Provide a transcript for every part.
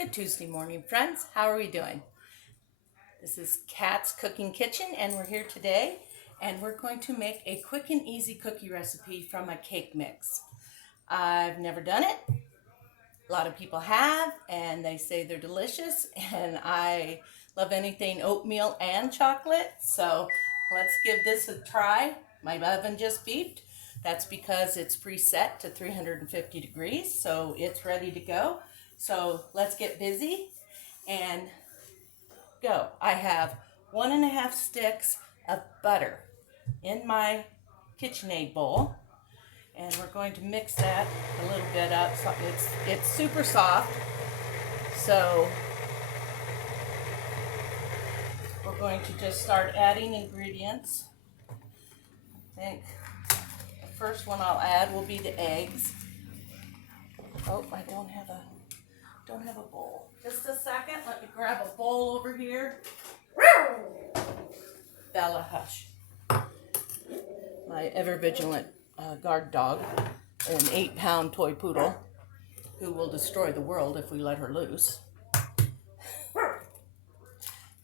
Good Tuesday morning, friends. How are we doing? This is Kat's Cooking Kitchen, and we're here today, and we're going to make a quick and easy cookie recipe from a cake mix. I've never done it. A lot of people have, and they say they're delicious, and I love anything oatmeal and chocolate, so let's give this a try. My oven just beeped. That's because it's preset to 350 degrees, so it's ready to go. So let's get busy and go. I have 1.5 sticks of butter in my KitchenAid bowl, and we're going to mix that a little bit up. So it's super soft, so we're going to just start adding ingredients. I think the first one I'll add will be the eggs. Oh, I don't have a bowl. Just a second. Let me grab a bowl over here. Bella, hush. My ever vigilant guard dog, an 8-pound toy poodle, who will destroy the world if we let her loose.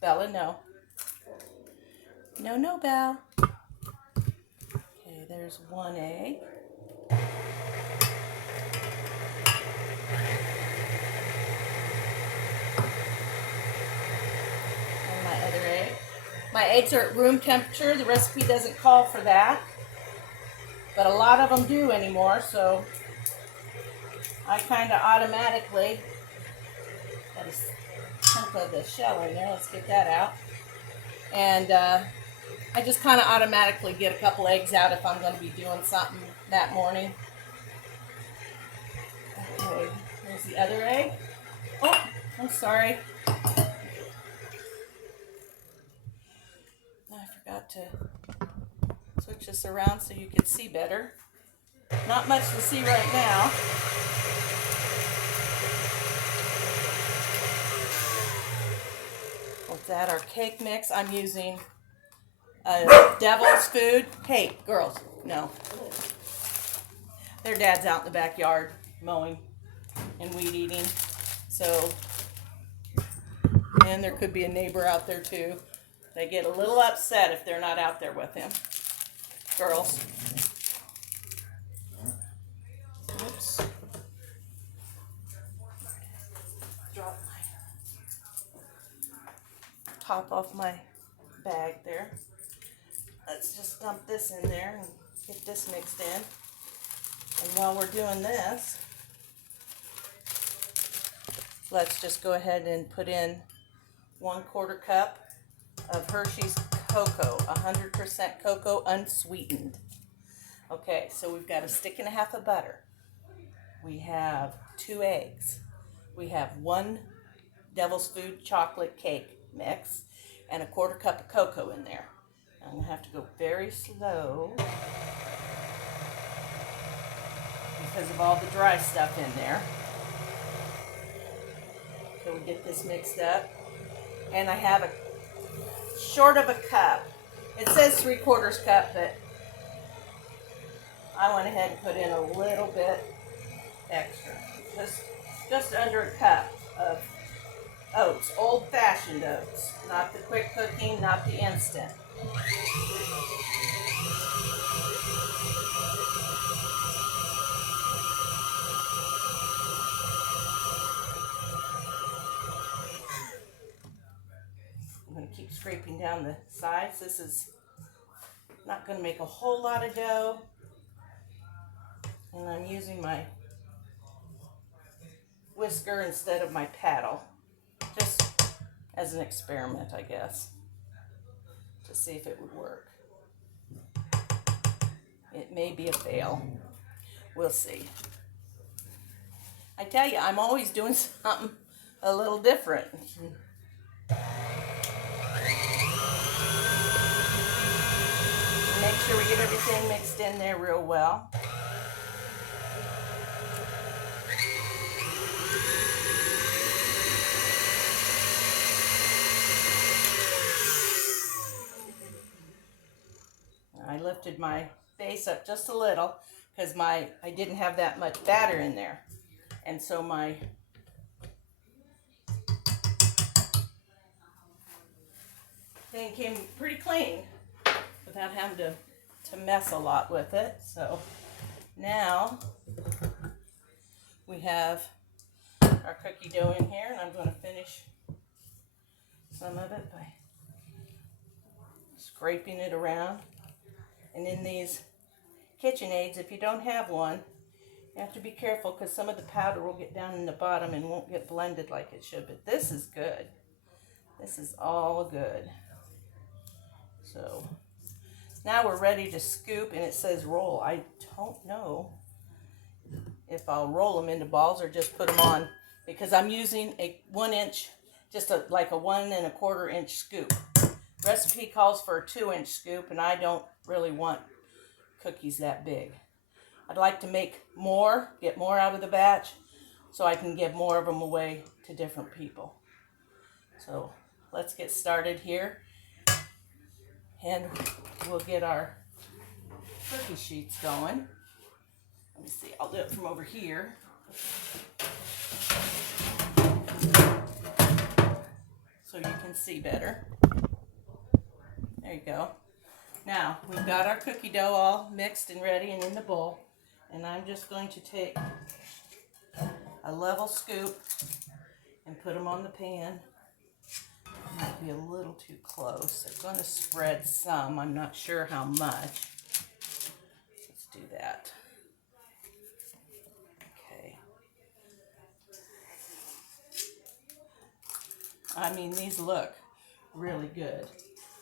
Bella, no. No, Belle. Okay, there's one egg. My eggs are at room temperature. The recipe doesn't call for that, but a lot of them do anymore, so I kind of automatically, got a chunk of the shell in there, let's get that out, and I just kind of automatically get a couple eggs out if I'm going to be doing something that morning. Okay, here's the other egg. Oh, I'm sorry. I forgot to switch this around so you could see better. Not much to see right now. Let's add our cake mix. I'm using Devil's Food. Hey, girls, no. Their dad's out in the backyard mowing and weed eating. So, and there could be a neighbor out there too. They get a little upset if they're not out there with him. Girls. Oops. Drop my top off my bag there. Let's just dump this in there and get this mixed in. And while we're doing this, let's just go ahead and put in 1/4 cup of Hershey's cocoa, 100% cocoa unsweetened. Okay, so we've got 1.5 sticks of butter. We have 2 eggs. We have 1 Devil's Food chocolate cake mix and 1/4 cup of cocoa in there. I'm going to have to go very slow because of all the dry stuff in there. So we get this mixed up. And I have a short of a cup. It says 3/4 cup, but I went ahead and put in a little bit extra. Just under a cup of oats, old-fashioned oats, not the quick cooking, not the instant. I'm going to keep scraping down the sides. This is not going to make a whole lot of dough. And I'm using my whisker instead of my paddle, just as an experiment, I guess, to see if it would work. It may be a fail. We'll see. I tell you, I'm always doing something a little different. Make sure we get everything mixed in there real well. I lifted my base up just a little because I didn't have that much batter in there. And so my thing came pretty clean without having to mess a lot with it. So now we have our cookie dough in here, and I'm going to finish some of it by scraping it around. And in these KitchenAids, if you don't have one, you have to be careful because some of the powder will get down in the bottom and won't get blended like it should. But this is good. This is all good. So now we're ready to scoop, and it says roll. I don't know if I'll roll them into balls or just put them on, because I'm using a 1 inch, like a 1 1/4 inch scoop. Recipe calls for a 2-inch scoop, and I don't really want cookies that big. I'd like to make more, get more out of the batch, so I can give more of them away to different people. So let's get started here, and we'll get our cookie sheets going. Let me see, I'll do it from over here. So you can see better. There you go. Now, we've got our cookie dough all mixed and ready and in the bowl. And I'm just going to take a level scoop and put them on the pan. Might be a little too close. They're going to spread some. I'm not sure how much. Let's do that. Okay. I mean, these look really good.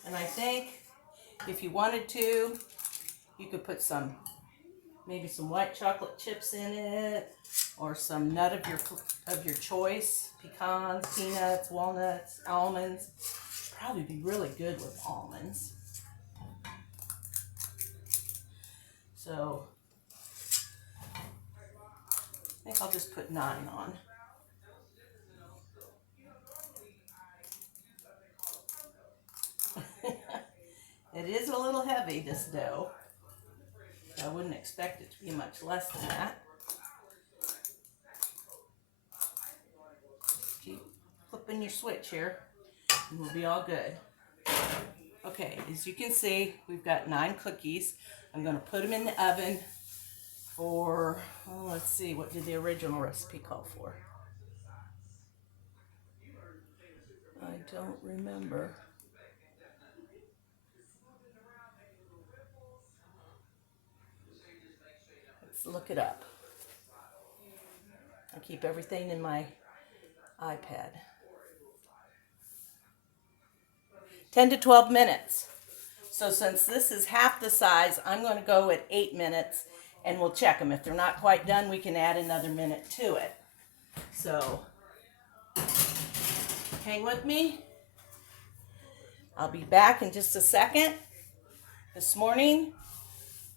And I think if you wanted to, you could put maybe some white chocolate chips in it, or some nut of your choice, pecans, peanuts, walnuts, almonds. Probably be really good with almonds. So I think I'll just put 9 on. It is a little heavy, this dough. I wouldn't expect it to be much less than that. Keep flipping your switch here, and we'll be all good. Okay, as you can see, we've got 9 cookies. I'm going to put them in the oven for, let's see, what did the original recipe call for? I don't remember. Look it up. I keep everything in my iPad. 10 to 12 minutes. So since this is half the size, I'm going to go at 8 minutes, and we'll check them. If they're not quite done, we can add another minute to it. So hang with me. I'll be back in just a second. This morning,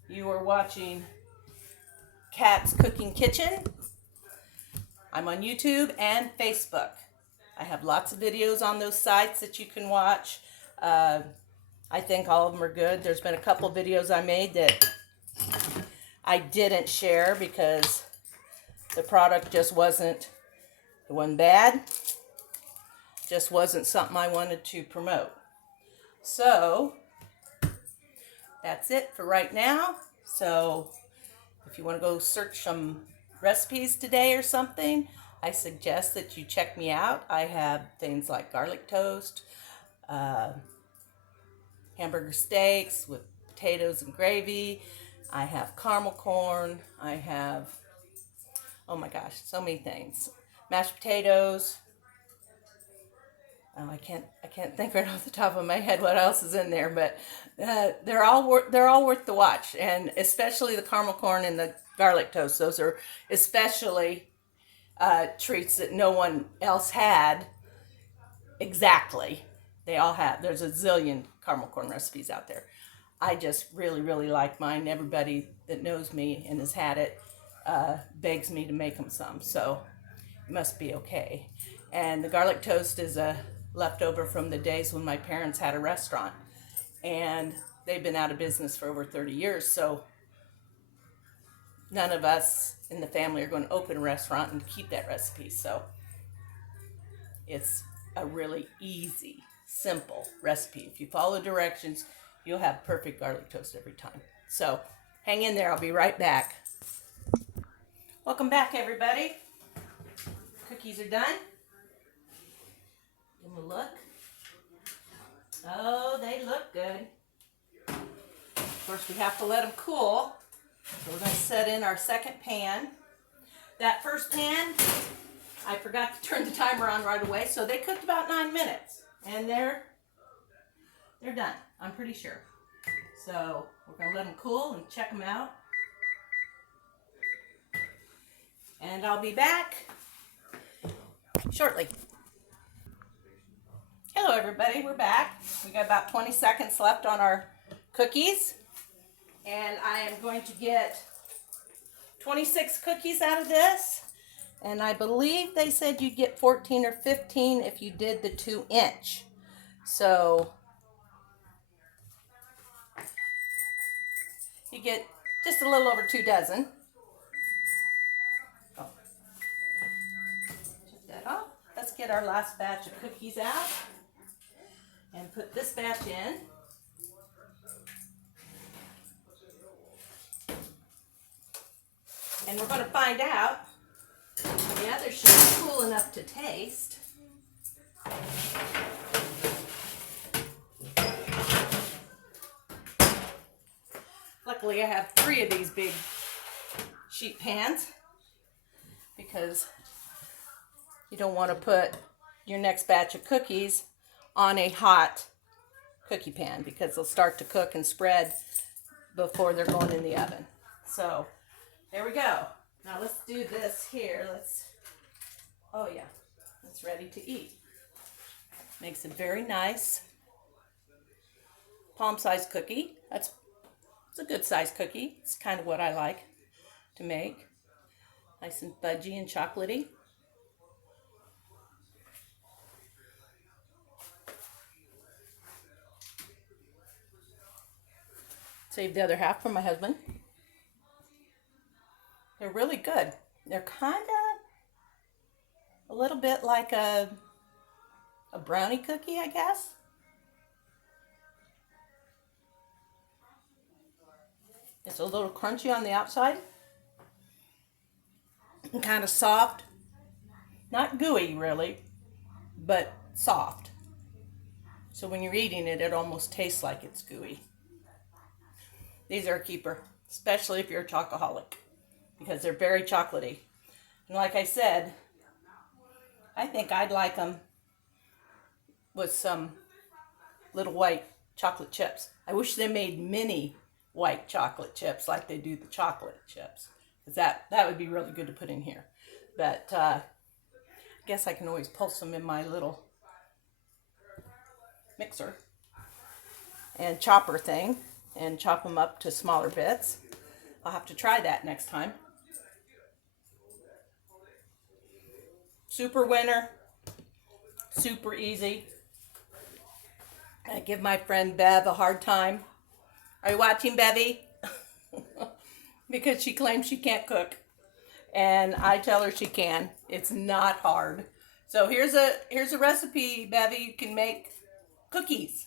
you were watching Cat's Cooking Kitchen. I'm on YouTube and Facebook. I have lots of videos on those sites that you can watch. I think all of them are good. There's been a couple videos I made that I didn't share because the product just wasn't bad. Just wasn't something I wanted to promote. So that's it for right now. So if you want to go search some recipes today or something, I suggest that you check me out. I have things like garlic toast, hamburger steaks with potatoes and gravy. I have caramel corn. I have, oh my gosh, so many things. Mashed potatoes. I can't think right off the top of my head what else is in there, but they're all worth the watch, and especially the caramel corn and the garlic toast. Those are especially treats that no one else had exactly. They all have. There's a zillion caramel corn recipes out there. I just really, really like mine. Everybody that knows me and has had it begs me to make them some, so it must be okay. And the garlic toast is a leftover from the days when my parents had a restaurant, and they've been out of business for over 30 years, so none of us in the family are going to open a restaurant and keep that recipe. So it's a really easy simple recipe. If you follow directions, you'll have perfect garlic toast every time. So hang in there. I'll be right back. Welcome back, everybody. Cookies are done. Give them a look. Oh, they look good. Of course, we have to let them cool. So we're going to set in our second pan. That first pan, I forgot to turn the timer on right away, so they cooked about 9 minutes. And they're done, I'm pretty sure. So we're going to let them cool and check them out. And I'll be back shortly. Hello everybody, we're back. We got about 20 seconds left on our cookies. And I am going to get 26 cookies out of this. And I believe they said you'd get 14 or 15 if you did the 2-inch. So you get just a little over 2 dozen. Oh. Check that off. Let's get our last batch of cookies out and put this batch in. And we're going to find out, the others should be cool enough to taste. Luckily I have 3 of these big sheet pans because you don't want to put your next batch of cookies on a hot cookie pan because they'll start to cook and spread before they're going in the oven. So there we go. Now let's do this here. Oh yeah, it's ready to eat. Makes a very nice palm-sized cookie. It's a good sized cookie. It's kind of what I like to make. Nice and fudgy and chocolatey. Save the other half for my husband. They're really good. They're kind of a little bit like a brownie cookie, I guess. It's a little crunchy on the outside and kind of soft. Not gooey, really, but soft. So when you're eating it, it almost tastes like it's gooey. These are a keeper, especially if you're a chocoholic, because they're very chocolatey. And like I said, I think I'd like them with some little white chocolate chips. I wish they made mini white chocolate chips like they do the chocolate chips, because that would be really good to put in here. But I guess I can always pulse them in my little mixer and chopper thing and chop them up to smaller bits. I'll have to try that next time. Super winner, super easy. I give my friend Bev a hard time. Are you watching, Bevy? Because she claims she can't cook. And I tell her she can. It's not hard. So here's a recipe, Bevy. You can make cookies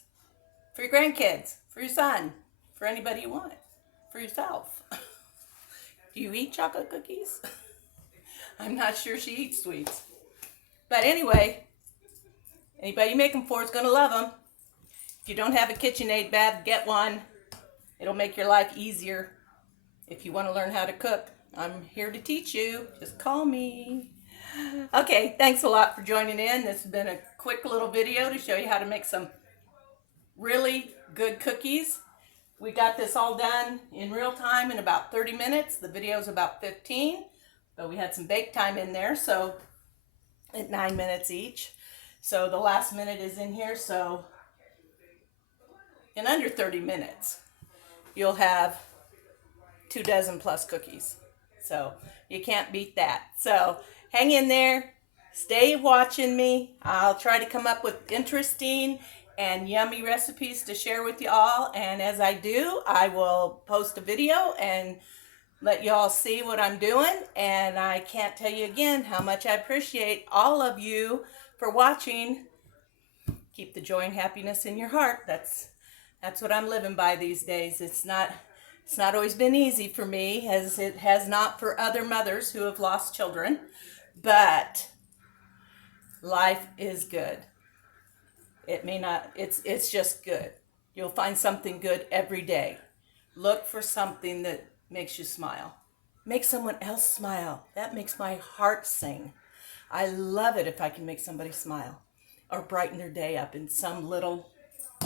for your grandkids, for your son, for anybody you want, for yourself. Do you eat chocolate cookies? I'm not sure she eats sweets. But anyway, anybody you make them for is going to love them. If you don't have a KitchenAid, Bev, get one. It'll make your life easier. If you want to learn how to cook, I'm here to teach you. Just call me. Okay, thanks a lot for joining in. This has been a quick little video to show you how to make some really good cookies. We got this all done in real time in about 30 minutes. The video's about 15, but we had some bake time in there, so at 9 minutes each. So the last minute is in here, so in under 30 minutes, you'll have 2 dozen plus cookies. So you can't beat that. So hang in there. Stay watching me. I'll try to come up with interesting and yummy recipes to share with you all. And as I do, I will post a video and let you all see what I'm doing. And I can't tell you again how much I appreciate all of you for watching. keep the joy and happiness in your heart. That's what I'm living by these days. It's not always been easy for me, as it has not for other mothers who have lost children, but life is good. It may not, it's just good. You'll find something good every day. Look for something that makes you smile. Make someone else smile. That makes my heart sing. I love it if I can make somebody smile or brighten their day up in some little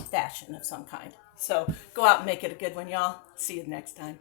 fashion of some kind. So go out and make it a good one, y'all. See you next time.